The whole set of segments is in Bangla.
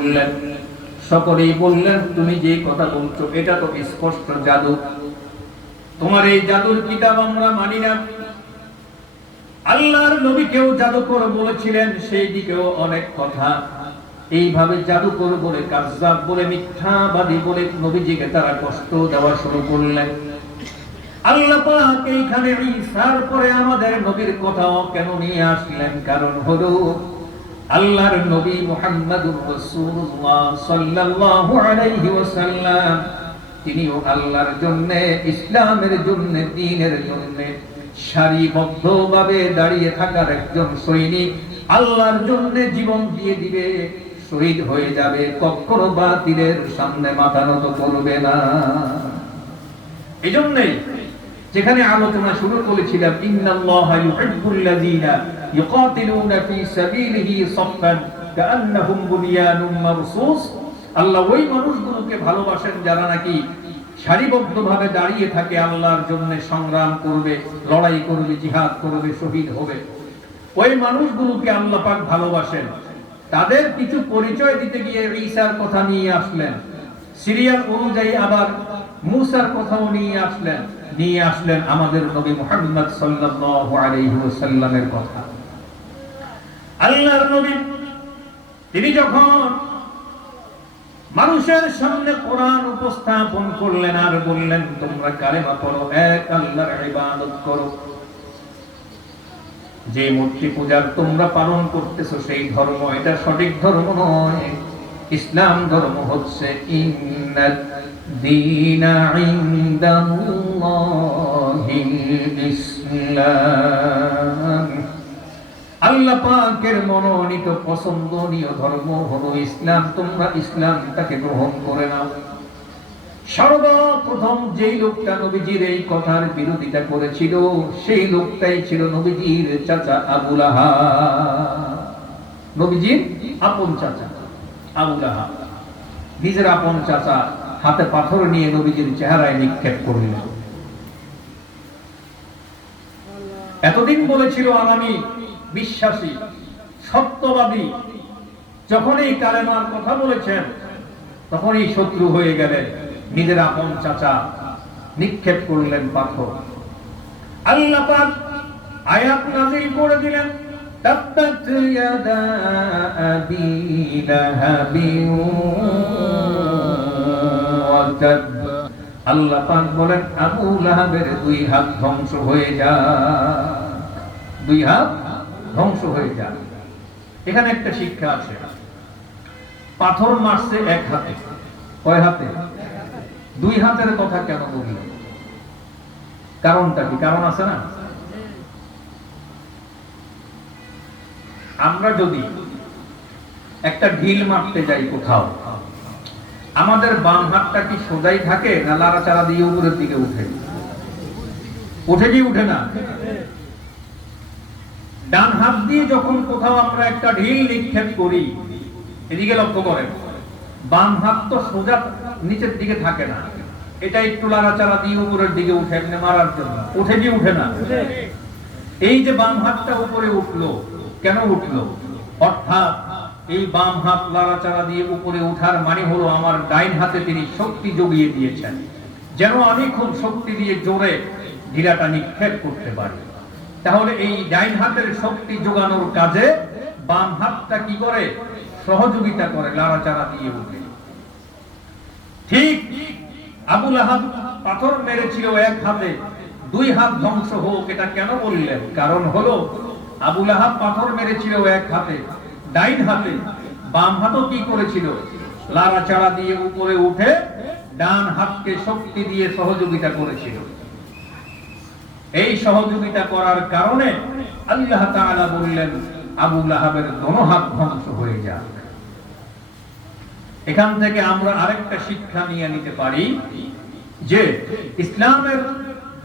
বললেন। সকলেই বললেন, তুমি যে কথা বলছো এটা তো স্পষ্ট জাদু, তোমার এই জাদুর কিতাব আমরা মানি না। আল্লাহর নবীকেও জাদুকর বলেছিলেন, সেই দিকেও অনেক কথা। এইভাবে জাদুকর বলে, কাযযাব বলে, মিথ্যাবাদী বলে নবীজিকে তারা কষ্ট দেওয়া শুরু করলেন। আল্লাহ পাক এইখানে ঈসার পরে আমাদের নবীর কথাও কেন নিয়ে আসলেন? কারণ হলো আল্লাহর নবী মুহাম্মদুর রাসূলুল্লাহ সাল্লাল্লাহু আলাইহি ওয়াসাল্লাম তিনিও আল্লাহর জন্য, ইসলামের জন্য, দ্বীনের জন্য সারিবদ্ধভাবে দাঁড়িয়ে থাকার একজন সৈনিক। আল্লাহর জন্য জীবন দিয়ে দিবে, শহীদ হয়ে যাবে, কখনো বাতিলের সামনে মাথা নত করবে না। এজন্যই যেখানে আলোচনা শুরু করেছিলাম, ইন্নাল্লাহা ইউহিব্বুল্লাযীনা ইউকাতিলুনা ফী সাবিলিহি সাফফান কাআন্নাহুম বুনিয়ানুম মারসুস। আল্লাহ ওই মানুষগুলোকে ভালোবাসেন যারা নাকি সারিবদ্ধভাবে দাঁড়িয়ে থাকে, আল্লাহর জন্য সংগ্রাম করবে, লড়াই করবে, জিহাদ করবে, শহীদ হবে। ওই মানুষগুলোকে আল্লাহ পাক ভালোবাসেন। তাদের কিছু পরিচয় দিতে গিয়ে ঈসার কথা নিয়ে আসলেন, সিরিয়াল অনুযায়ী আবার মূসার কথাও নিয়ে আসলেন আমাদের নবী মুহাম্মদ সাল্লাল্লাহু আলাইহি ওয়াসাল্লামের কথা। আল্লাহর নবী তিনি যখন মানুষের সামনে কোরআন উপস্থাপন করলেন আর বললেন, তোমরা কালেমা পড়ো, এক আল্লাহর ইবাদত করো। যে মূর্তি পূজার তোমরা পালন করতেছো সেই ধর্ম এটা সঠিক ধর্ম নয়। ইসলাম ধর্ম হচ্ছে ইন্নাদ দীনা ইনদাল্লাহিল ইসলাম। আল্লাহ পাকের মনোনীত পছন্দনীয় ধর্ম হলো ইসলাম। তোমরা ইসলামটাকে গ্রহণ করে নাও। সর্বপ্রথম যেই লোকটা নবীজির এই কথার বিরোধিতা করেছিল সেই লোকটাই ছিল নবীজির চাচা আবু লাহাব। নবীজির আপন চাচা আবু লাহাব নিজের আপন চাচা হাতে পাথর নিয়ে নবীজির চেহারায় নিক্ষেপ করলেন। এতদিন বলেছিল আমি বিশ্বাসী, সত্যবাদী, যখনই কালেমার কথা বলেছেন তখনই শত্রু হয়ে গেলেন। নিজের আপন চাচা নিক্ষেপ করলেন পাথর। আল্লাহ পাক আয়াত নাযিল করে দিলেন, তাব্বাত ইয়াদা আবি লাহাবিন ওয়া তাব। আল্লাহ পাক বলেন, আবু লাহাবের দুই হাত ধ্বংস হয়ে যায়, দুই হাত ধ্বংস হয়ে যায়। এখানে একটা শিক্ষা আছে। পাথর মারছে এক হাতে, কয় হাতে? দুই হাতের কথা কেন বললেন? কারণটা কি? কারণ আছে না? আমরা যদি একটা ঢিল মারতে যাই কোথাও, আমাদের বাম হাতটা কি সোজাই থাকে না লাড়াচাড়া দিয়ে উপরের দিকে উঠে? উঠে কি উঠে না? ডান হাত দিয়ে যখন কোথাও আমরা একটা ঢিল নিক্ষেপ করি, এদিকে লক্ষ্য করেন, বাম হাত তো সোজা নিচের দিকে থাকে না, এটা একটু লাড়াচাড়া দিয়ে উপরের দিকে উঠে এমনি মারার জন্য। উঠে কি উঠে না? এই যে বাম হাতটা উপরে উঠলো, কেন উঠলো? অর্থাৎ এই বাম হাত লাড়াচাড়া দিয়ে উপরে উঠার মানে হলো আমার ডাইন হাতে তিনি শক্তি জুগিয়ে দিয়েছেন, যেন আমি খুব শক্তি দিয়ে জোরে ঢিলাটা নিক্ষেপ করতে পারি। তাহলে এই ডাইন হাতের শক্তি যোগানোর কাজে বাম হাতটা কি করে? সহযোগিতা করে, লাড়াচাড়া দিয়ে উঠে। ঠিক আবু লাহাব পাথর মেরেছিল এক হাতে, দুই হাত ধ্বংস হোক, এটা কেন বললেন? কারণ হলো আবু লাহাব পাথর মেরেছিল এক হাতে, ডাইন হাতে, বাম হাতও কি করেছিল? লাড়াচাড়া দিয়ে উপরে উঠে ডান হাতকে শক্তি দিয়ে সহযোগিতা করেছিল। এই সহযোগিতা করার কারণে আল্লাহ তাআলা বললেন, আবু লাহাবের দোনো হাত ধ্বংস হয়ে যাক। এখান থেকে আমরা আরেকটা শিক্ষা নিয়ে নিতে পারি যে ইসলামের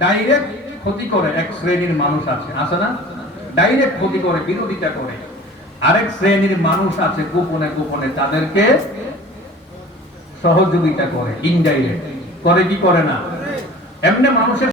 ডাইরেক্ট ক্ষতি করে এক শ্রেণীর মানুষ আছে, আছে না? ডাইরেক্ট ক্ষতি করে, বিরোধিতা করে। আরেক শ্রেণীর মানুষ আছে গোপনে গোপনে তাদেরকে সহযোগিতা করে, ইনডাইরেক্ট করে। কি করে না? এমনি মানুষের